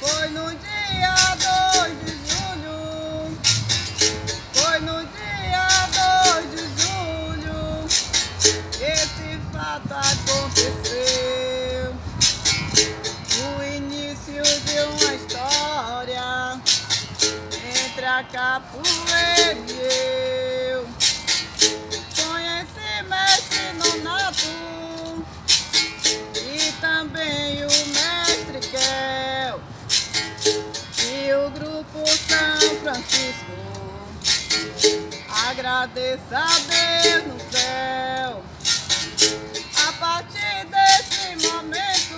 Foi no dia 2 de julho, foi no dia 2 de julho, esse fato aconteceu, o início de uma história entre a capoeira e eu. Conheci mestre Nonato e também o mestre Kel e o grupo São Francisco. Agradeço a Deus no céu. A partir desse momento,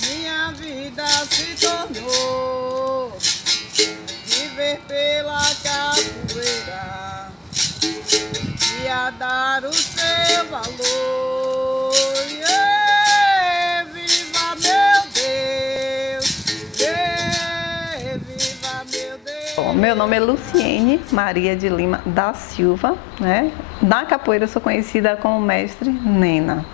minha vida se tornou viver pela capoeira e a dar o seu valor. Yeah, viva meu Deus, yeah, viva meu Deus. Bom, meu nome é Luciene Maria de Lima da Silva, né? Na capoeira eu sou conhecida como mestre Nena.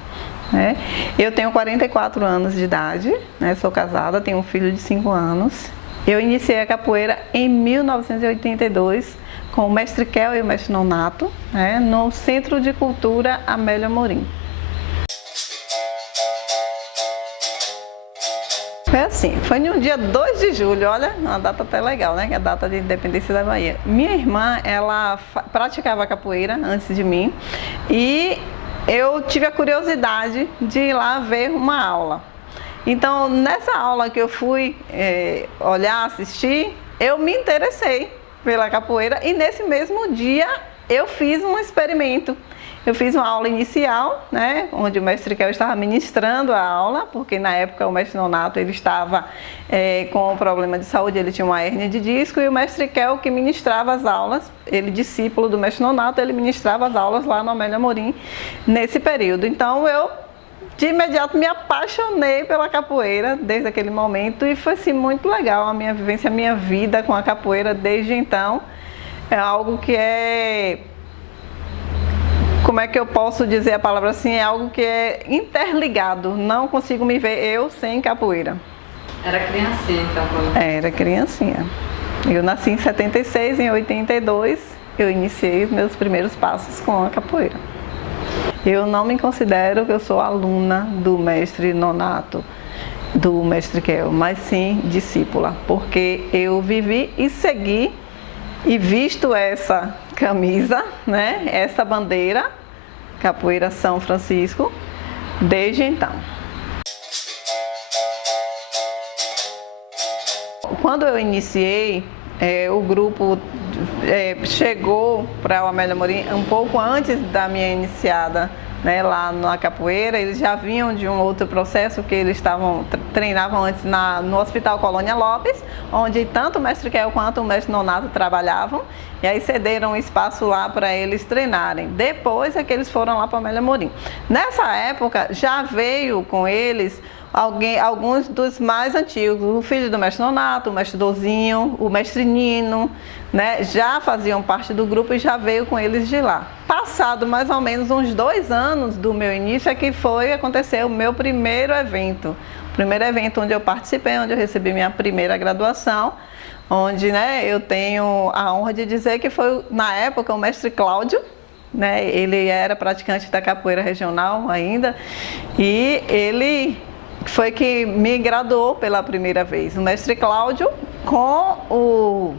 Né? Eu tenho 44 anos de idade, né? Sou casada, tenho um filho de 5 anos. Eu iniciei a capoeira em 1982 com o mestre Kel e o mestre Nonato, né? No Centro de Cultura Amélia Amorim. Foi assim, foi no dia 2 de julho, olha, uma data até legal, né? Que é a data de independência da Bahia. Minha irmã, ela praticava capoeira antes de mim e eu tive a curiosidade de ir lá ver uma aula. Então, nessa aula que eu fui olhar, assistir, eu me interessei pela capoeira e nesse mesmo dia eu fiz um experimento. Eu fiz uma aula inicial, né, onde o mestre Kel estava ministrando a aula, porque na época o mestre Nonato ele estava com um problema de saúde, ele tinha uma hérnia de disco, e o mestre Kel que ministrava as aulas, ele discípulo do mestre Nonato, ele ministrava as aulas lá no Amélia Amorim nesse período. Então eu de imediato me apaixonei pela capoeira desde aquele momento e foi assim, muito legal a minha vivência, a minha vida com a capoeira desde então. É algo que é, como é que eu posso dizer a palavra assim, é algo que é interligado, não consigo me ver eu sem capoeira. Era criancinha então? Era criancinha. Eu nasci em 76, em 82 eu iniciei os meus primeiros passos com a capoeira. Eu não me considero que eu sou aluna do mestre Nonato, do mestre Kel, mas sim discípula, porque eu vivi e segui e visto essa camisa, né, essa bandeira, Capoeira São Francisco, desde então. Quando eu iniciei, o grupo chegou para o Amélia Amorim um pouco antes da minha iniciada, né, lá na capoeira. Eles já vinham de um outro processo que eles treinavam antes no Hospital Colônia Lopes, onde tanto o mestre Kel quanto o mestre Nonato trabalhavam, e aí cederam um espaço lá para eles treinarem. Depois é que eles foram lá para o Amélia Amorim. Nessa época já veio com eles alguns dos mais antigos, o filho do mestre Nonato, o mestre Dozinho, o mestre Nino, né, já faziam parte do grupo e já veio com eles de lá. Passado mais ou menos uns 2 anos do meu início é que aconteceu o meu primeiro evento. O primeiro evento onde eu participei, onde eu recebi minha primeira graduação, onde, né, eu tenho a honra de dizer que foi, na época, o mestre Cláudio, né, ele era praticante da capoeira regional ainda, e ele foi que me graduou pela primeira vez. O mestre Cláudio com o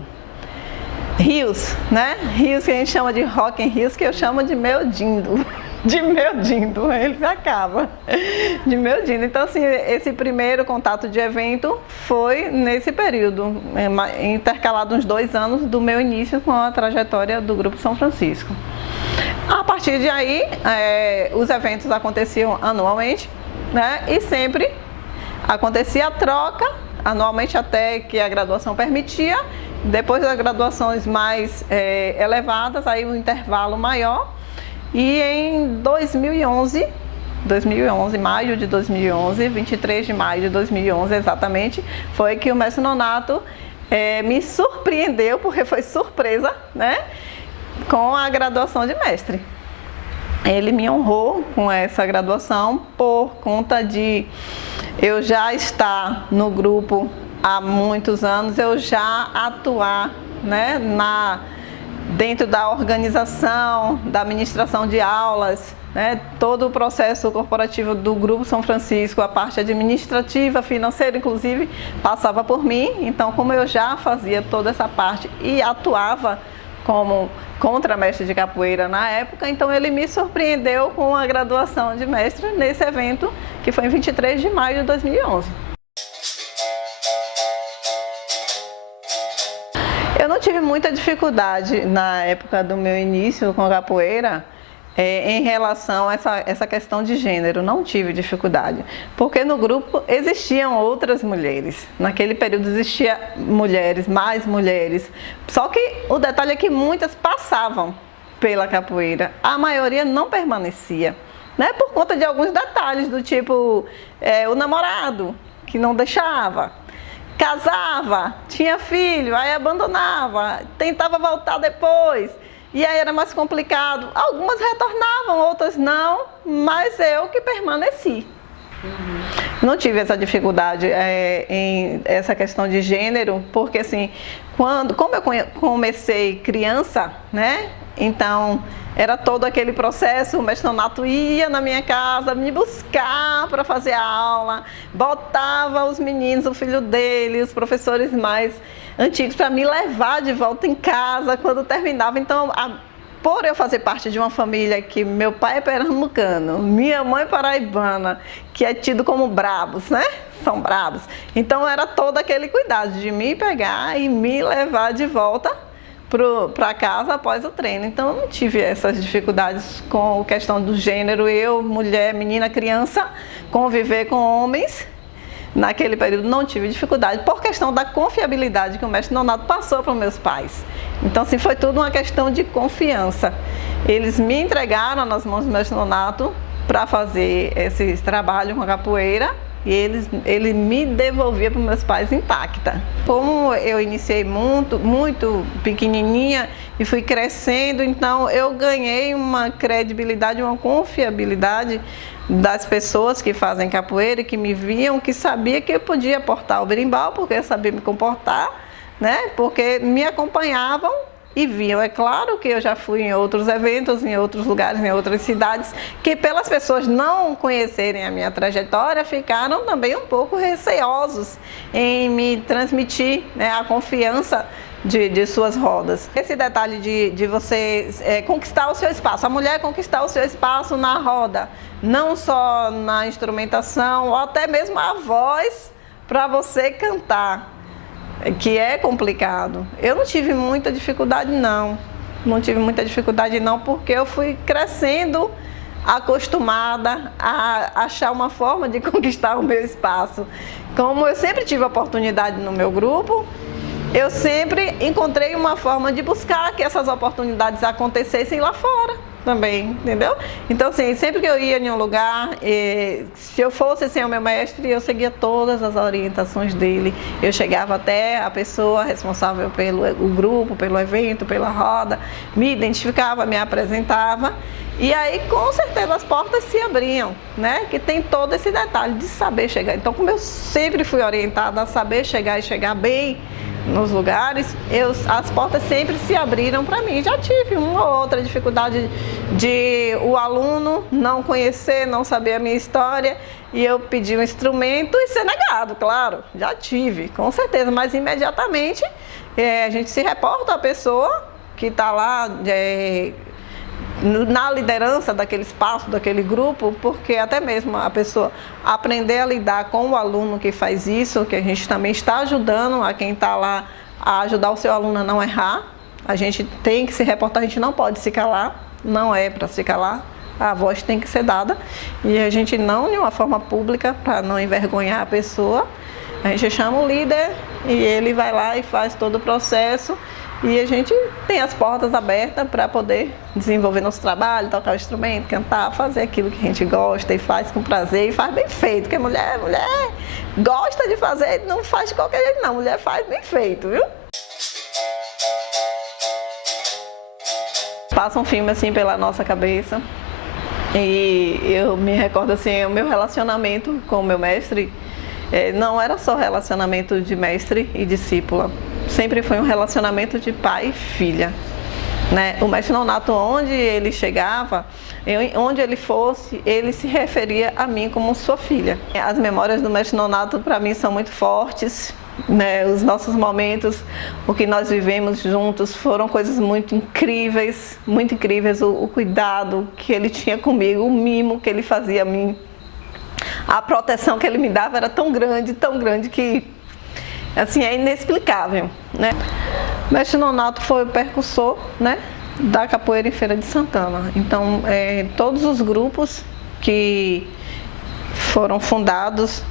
Rios, né? Rios que a gente chama de Rock in Rios, que eu chamo de meu dindo. De meu dindo, ele se acaba. De meu dindo. Então, assim, esse primeiro contato de evento foi nesse período, intercalado uns 2 anos do meu início com a trajetória do Grupo São Francisco. A partir de aí, os eventos aconteciam anualmente, né? E sempre acontecia a troca anualmente até que a graduação permitia. Depois das graduações mais elevadas, aí um intervalo maior. E em 2011, maio de 2011, 23 de maio de 2011 exatamente, foi que o mestre Nonato me surpreendeu, porque foi surpresa, né, com a graduação de mestre. Ele me honrou com essa graduação por conta de eu já estar no grupo há muitos anos, eu já atuar, né, dentro da organização, da administração de aulas, né, todo o processo corporativo do Grupo São Francisco, a parte administrativa, financeira, inclusive, passava por mim. Então, como eu já fazia toda essa parte e atuava como contramestre de capoeira na época, então ele me surpreendeu com a graduação de mestre nesse evento, que foi em 23 de maio de 2011. Eu não tive muita dificuldade na época do meu início com a capoeira em relação a essa questão de gênero. Não tive dificuldade, porque no grupo existiam outras mulheres. Naquele período existiam mulheres, mais mulheres. Só que o detalhe é que muitas passavam pela capoeira, a maioria não permanecia, né? Por conta de alguns detalhes do tipo o namorado que não deixava. Casava, tinha filho, aí abandonava, tentava voltar depois, e aí era mais complicado. Algumas retornavam, outras não, mas eu que permaneci. Não tive essa dificuldade em essa questão de gênero, porque assim, como eu comecei criança, né? Então era todo aquele processo, o mestre Nonato ia na minha casa me buscar para fazer a aula, botava os meninos, o filho dele, os professores mais antigos para me levar de volta em casa quando terminava. Então, por eu fazer parte de uma família que meu pai é pernambucano, minha mãe paraibana, que é tido como brabos, né? São brabos. Então era todo aquele cuidado de me pegar e me levar de volta para casa após o treino. Então eu não tive essas dificuldades com a questão do gênero. Eu, mulher, menina, criança, conviver com homens, naquele período não tive dificuldade por questão da confiabilidade que o mestre Nonato passou para os meus pais. Então assim, foi tudo uma questão de confiança. Eles me entregaram nas mãos do mestre Nonato para fazer esse trabalho com a capoeira, e ele me devolvia para os meus pais intacta. Como eu iniciei muito pequenininha e fui crescendo, então eu ganhei uma credibilidade, uma confiabilidade das pessoas que fazem capoeira, que me viam, que sabia que eu podia portar o berimbau, porque eu sabia me comportar, né? Porque me acompanhavam e viam. É claro que eu já fui em outros eventos, em outros lugares, em outras cidades, que pelas pessoas não conhecerem a minha trajetória, ficaram também um pouco receosos em me transmitir, né, a confiança de suas rodas. Esse detalhe de você conquistar o seu espaço, a mulher conquistar o seu espaço na roda, não só na instrumentação, ou até mesmo a voz para você cantar, que é complicado. Eu não tive muita dificuldade não, porque eu fui crescendo acostumada a achar uma forma de conquistar o meu espaço. Como eu sempre tive oportunidade no meu grupo, eu sempre encontrei uma forma de buscar que essas oportunidades acontecessem lá fora também, entendeu? Então, assim, sempre que eu ia em um lugar, se eu fosse sem o meu mestre, eu seguia todas as orientações dele. Eu chegava até a pessoa responsável pelo grupo, pelo evento, pela roda, me identificava, me apresentava, e aí, com certeza, as portas se abriam, né? Que tem todo esse detalhe de saber chegar. Então, como eu sempre fui orientada a saber chegar e chegar bem nos lugares, as portas sempre se abriram para mim. Já tive uma ou outra dificuldade de o aluno não conhecer, não saber a minha história, e eu pedir um instrumento e ser negado, claro, já tive, com certeza, mas imediatamente a gente se reporta à pessoa que está lá na liderança daquele espaço, daquele grupo, porque até mesmo a pessoa aprender a lidar com o aluno que faz isso, que a gente também está ajudando a quem está lá a ajudar o seu aluno a não errar. A gente tem que se reportar, a gente não pode se calar, não é para se calar, a voz tem que ser dada, e a gente não de uma forma pública, para não envergonhar a pessoa, A gente chama o líder e ele vai lá e faz todo o processo e a gente tem as portas abertas para poder desenvolver nosso trabalho, tocar o instrumento, cantar, fazer aquilo que a gente gosta e faz com prazer e faz bem feito, porque mulher gosta de fazer, não faz de qualquer jeito não, mulher faz bem feito, viu? Passa um filme assim pela nossa cabeça e eu me recordo assim, o meu relacionamento com o meu mestre não era só relacionamento de mestre e discípula, sempre foi um relacionamento de pai e filha, né? O mestre Nonato, onde ele chegava, onde ele fosse, ele se referia a mim como sua filha. As memórias do mestre Nonato para mim são muito fortes, né? Os nossos momentos, o que nós vivemos juntos foram coisas muito incríveis, o cuidado que ele tinha comigo, o mimo que ele fazia a mim. A proteção que ele me dava era tão grande que, assim, é inexplicável, né? O mestre Nonato foi o percussor, né, da capoeira em Feira de Santana. Então, todos os grupos que foram fundados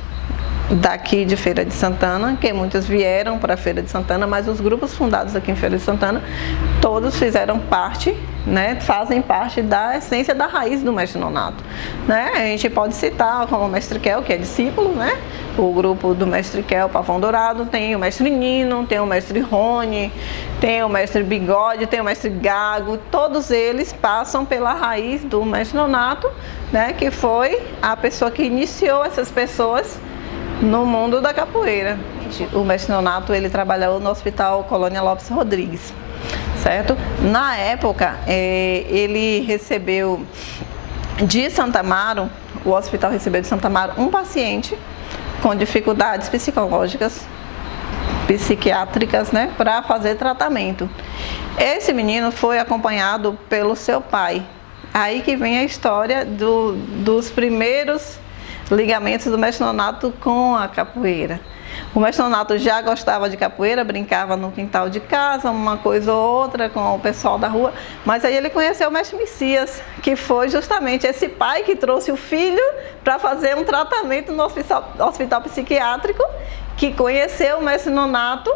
daqui de Feira de Santana, que muitos vieram para Feira de Santana, mas os grupos fundados aqui em Feira de Santana, todos fizeram parte, né, fazem parte da essência da raiz do mestre Nonato, né? A gente pode citar como o mestre Kel, que é discípulo, né? O grupo do mestre Kel, Pavão Dourado, tem o mestre Nino, tem o mestre Rony, tem o mestre Bigode, tem o mestre Gago, todos eles passam pela raiz do mestre Nonato, né, que foi a pessoa que iniciou essas pessoas no mundo da capoeira. O mestre Nonato, ele trabalhou no Hospital Colônia Lopes Rodrigues, certo? Na época, ele recebeu de Santa Amaro, o hospital recebeu de Santa Amaro um paciente com dificuldades psicológicas, psiquiátricas, né, para fazer tratamento. Esse menino foi acompanhado pelo seu pai. Aí que vem a história dos primeiros ligamentos do mestre Nonato com a capoeira. O mestre Nonato já gostava de capoeira, brincava no quintal de casa, uma coisa ou outra com o pessoal da rua, mas aí ele conheceu o mestre Messias, que foi justamente esse pai que trouxe o filho para fazer um tratamento no hospital psiquiátrico, que conheceu o mestre Nonato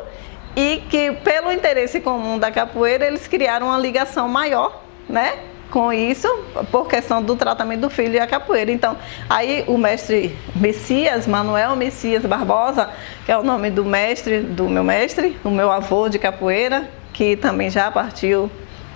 e que, pelo interesse comum da capoeira, eles criaram uma ligação maior, né, com isso, por questão do tratamento do filho e a capoeira. Então, aí o mestre Messias, Manuel Messias Barbosa, que é o nome do meu mestre, o meu avô de capoeira, que também já partiu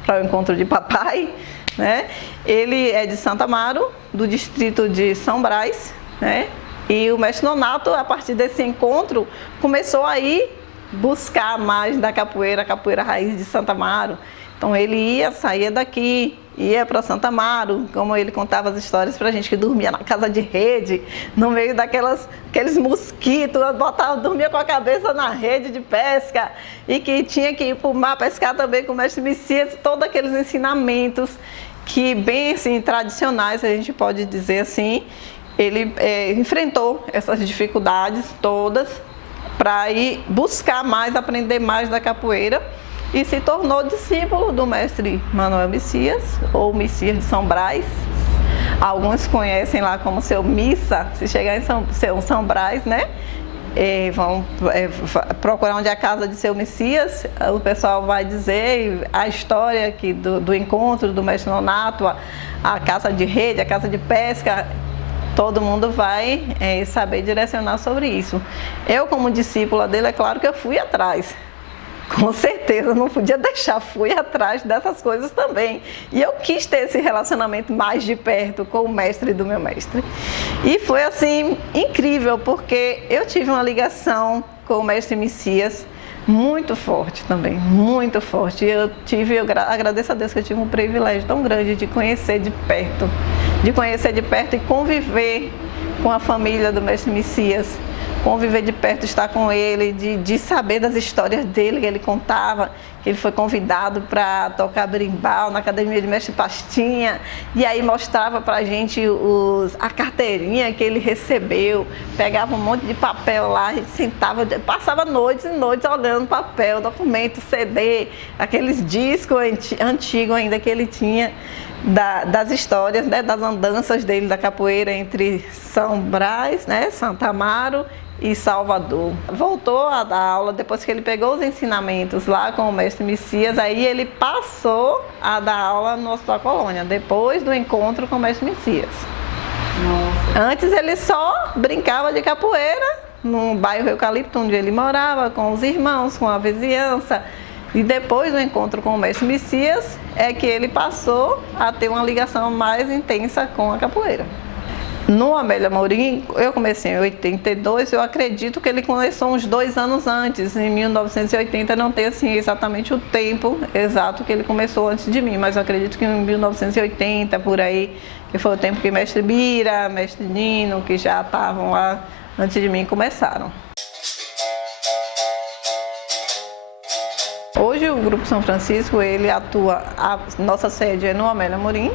para o encontro de papai, né? Ele é de Santa Amaro, do distrito de São Brás, né? E o mestre Nonato, a partir desse encontro, começou a ir buscar mais da capoeira, a capoeira raiz de Santa Amaro. Então ele saía daqui, ia para Santa Amaro, como ele contava as histórias para a gente, que dormia na casa de rede, no meio aqueles mosquitos, dormia com a cabeça na rede de pesca e que tinha que ir para o mar pescar também com o mestre Messias, todos aqueles ensinamentos que bem assim, tradicionais, a gente pode dizer assim. Ele enfrentou essas dificuldades todas para ir buscar mais, aprender mais da capoeira, e se tornou discípulo do mestre Manuel Messias, ou Messias de São Brás. Alguns conhecem lá como seu Missa, se chegar em São Brás, né? Vão procurar onde é a casa de seu Messias, o pessoal vai dizer a história aqui do encontro do mestre Nonato, a casa de rede, a casa de pesca. Todo mundo vai saber direcionar sobre isso. Eu, como discípula dele, é claro que eu fui atrás. Com certeza, não podia deixar, fui atrás dessas coisas também. E eu quis ter esse relacionamento mais de perto com o mestre do meu mestre. E foi assim, incrível, porque eu tive uma ligação com o mestre Messias muito forte também, muito forte. Eu agradeço a Deus que eu tive um privilégio tão grande de conhecer de perto e conviver com a família do mestre Messias. Conviver de perto, estar com ele, de saber das histórias dele, que ele contava, que ele foi convidado para tocar berimbau na Academia de Mestre Pastinha, e aí mostrava para a gente a carteirinha que ele recebeu, pegava um monte de papel lá, a gente sentava, passava noites e noites olhando papel, documento, CD, aqueles discos antigos ainda que ele tinha, das histórias, né, das andanças dele da capoeira entre São Brás, né, Santa Amaro e Salvador. Voltou a dar aula depois que ele pegou os ensinamentos lá com o mestre Messias, aí ele passou a dar aula no Hospital Colônia, depois do encontro com o mestre Messias. Nossa. Antes ele só brincava de capoeira no bairro Eucalipto, onde ele morava, com os irmãos, com a vizinhança. E depois do encontro com o mestre Messias é que ele passou a ter uma ligação mais intensa com a capoeira. No Amélia Amorim, eu comecei em 82, eu acredito que ele começou uns 2 anos antes, em 1980, não tenho assim, exatamente o tempo exato que ele começou antes de mim, mas eu acredito que em 1980, por aí, que foi o tempo que mestre Bira, mestre Nino, que já estavam lá antes de mim, começaram. Hoje o Grupo São Francisco, ele atua, a nossa sede é no Amélia Amorim,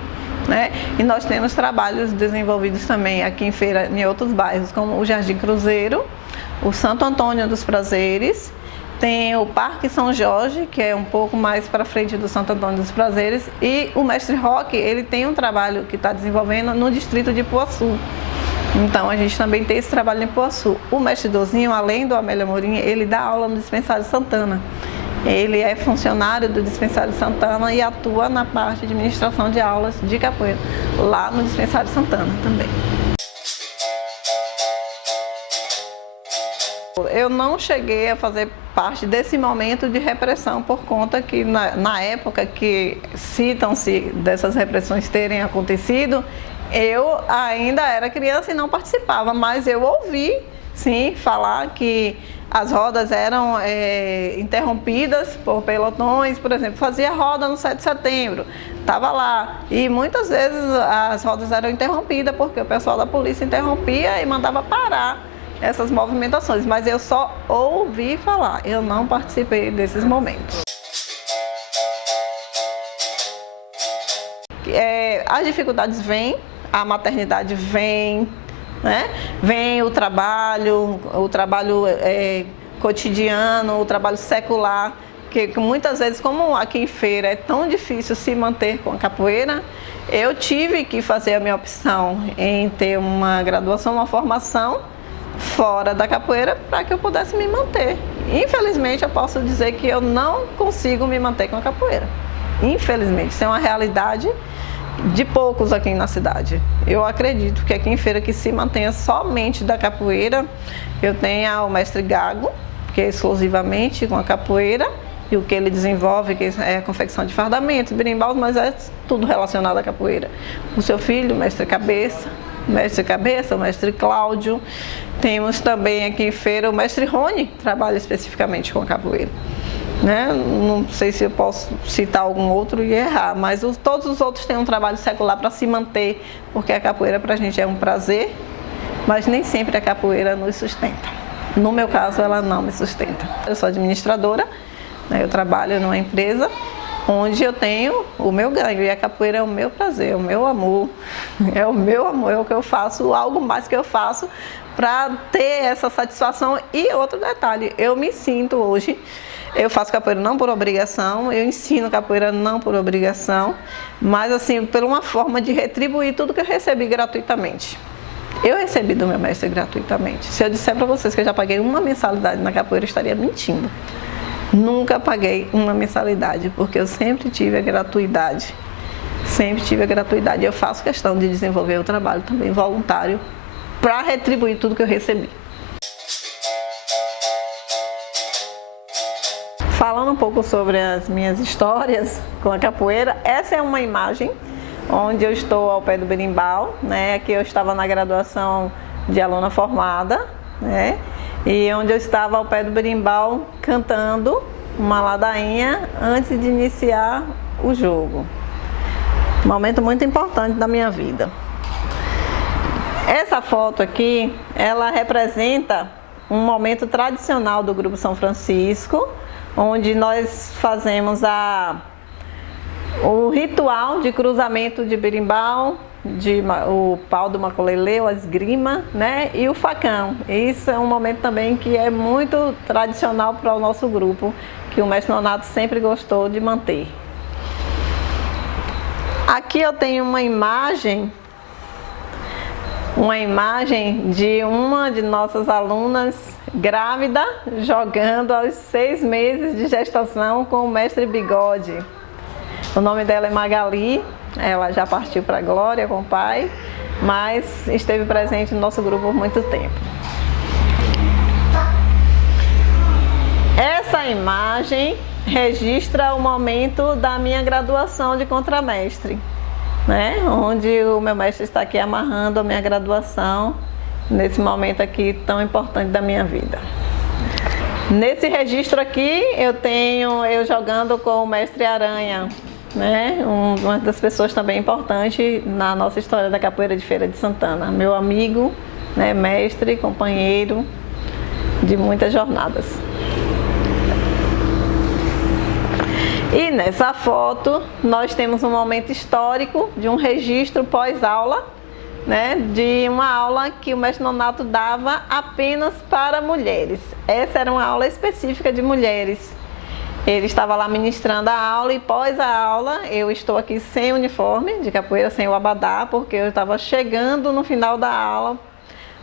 né? E nós temos trabalhos desenvolvidos também aqui em Feira, em outros bairros, como o Jardim Cruzeiro, o Santo Antônio dos Prazeres, tem o Parque São Jorge, que é um pouco mais para frente do Santo Antônio dos Prazeres, e o Mestre Roque, ele tem um trabalho que está desenvolvendo no distrito de Ipuaçu. Então a gente também tem esse trabalho em Ipuaçu. O Mestre Dozinho, além do Amélia Amorim, ele dá aula no Dispensário Santana. Ele é funcionário do Dispensário Santana e atua na parte de administração de aulas de capoeira, lá no Dispensário Santana também. Eu não cheguei a fazer parte desse momento de repressão por conta que na época que citam-se dessas repressões terem acontecido, eu ainda era criança e não participava, mas eu ouvi, sim, falar que as rodas eram interrompidas por pelotões, por exemplo, fazia roda no 7 de setembro, estava lá, e muitas vezes as rodas eram interrompidas porque o pessoal da polícia interrompia e mandava parar essas movimentações, mas eu só ouvi falar, eu não participei desses momentos. As dificuldades vêm, a maternidade vem, né? Vem o trabalho cotidiano, o trabalho secular, que muitas vezes, como aqui em Feira é tão difícil se manter com a capoeira, eu tive que fazer a minha opção em ter uma graduação, uma formação fora da capoeira para que eu pudesse me manter. Infelizmente, eu posso dizer que eu não consigo me manter com a capoeira. Infelizmente, isso é uma realidade de poucos aqui na cidade. Eu acredito que aqui em Feira que se mantenha somente da capoeira, eu tenho o mestre Gago, que é exclusivamente com a capoeira, e o que ele desenvolve, que é a confecção de fardamentos, berimbau, mas é tudo relacionado à capoeira. O seu filho, o mestre Cabeça, o mestre Cláudio. Temos também aqui em Feira o mestre Rony, que trabalha especificamente com a capoeira. Né? Não sei se eu posso citar algum outro e errar, mas todos os outros têm um trabalho secular para se manter, porque a capoeira para a gente é um prazer, mas nem sempre a capoeira nos sustenta. No meu caso, ela não me sustenta. Eu sou administradora, né? Eu trabalho numa empresa onde eu tenho o meu ganho, e a capoeira é o meu prazer, é o meu amor, é o que eu faço, algo mais que eu faço para ter essa satisfação. E outro detalhe, eu me sinto hoje, eu faço capoeira não por obrigação, eu ensino capoeira não por obrigação, mas assim, por uma forma de retribuir tudo que eu recebi gratuitamente. Eu recebi do meu mestre gratuitamente. Se eu disser para vocês que eu já paguei uma mensalidade na capoeira, eu estaria mentindo. Nunca paguei uma mensalidade, porque eu sempre tive a gratuidade. Sempre tive a gratuidade. Eu faço questão de desenvolver o trabalho também voluntário para retribuir tudo que eu recebi. Falando um pouco sobre as minhas histórias com a capoeira, essa é uma imagem onde eu estou ao pé do berimbau, né? Aqui eu estava na graduação de aluna formada, né? E onde eu estava ao pé do berimbau cantando uma ladainha antes de iniciar o jogo. Um momento muito importante da minha vida. Essa foto aqui, ela representa um momento tradicional do Grupo São Francisco, onde nós fazemos o ritual de cruzamento de berimbau, o pau do maculelê, a esgrima, né, e o facão. Isso é um momento também que é muito tradicional para o nosso grupo, que o mestre Nonato sempre gostou de manter. Aqui eu tenho uma imagem uma imagem de uma de nossas alunas grávida jogando aos 6 meses de gestação com o mestre Bigode. O nome dela é Magali, ela já partiu para a glória com o pai, mas esteve presente no nosso grupo por muito tempo. Essa imagem registra o momento da minha graduação de contramestre, né? Onde o meu mestre está aqui amarrando a minha graduação, nesse momento aqui tão importante da minha vida. Nesse registro aqui eu tenho eu jogando com o mestre Aranha, né? Uma das pessoas também importante na nossa história da capoeira de Feira de Santana, meu amigo, né? Mestre, companheiro de muitas jornadas. E nessa foto nós temos um momento histórico de um registro pós-aula, né, de uma aula que o mestre Nonato dava apenas para mulheres. Essa era uma aula específica de mulheres. Ele estava lá ministrando a aula e pós a aula eu estou aqui sem uniforme de capoeira, sem o abadá, porque eu estava chegando no final da aula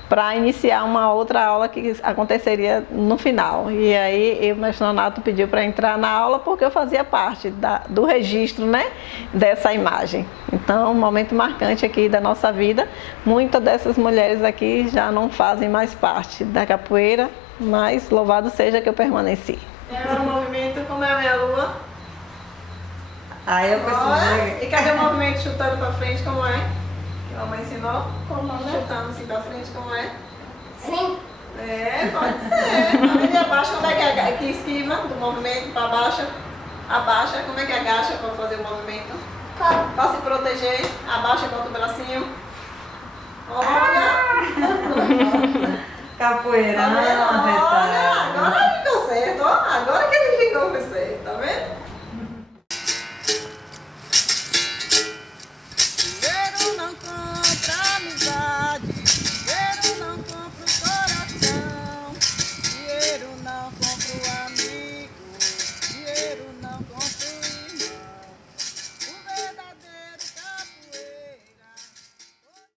para iniciar uma outra aula que aconteceria no final. E aí o mestre Nonato pediu para entrar na aula porque eu fazia parte do registro, né, dessa imagem. Então, um momento marcante aqui da nossa vida. Muitas dessas mulheres aqui já não fazem mais parte da capoeira, mas louvado seja que eu permaneci. E agora o movimento, como é a minha lua? Aí eu preciso. E cadê o movimento chutando para frente, como é? A mamãe ensinou? Como é? Chutando assim pra frente, como é? Sim. É, pode ser. A abaixa, como é que esquiva do movimento para baixo? Abaixa, como é que agacha para fazer o movimento? Para se proteger, abaixa e bota o bracinho. Olha! Capoeira, Olha, agora ficou certo, ó. Agora que ele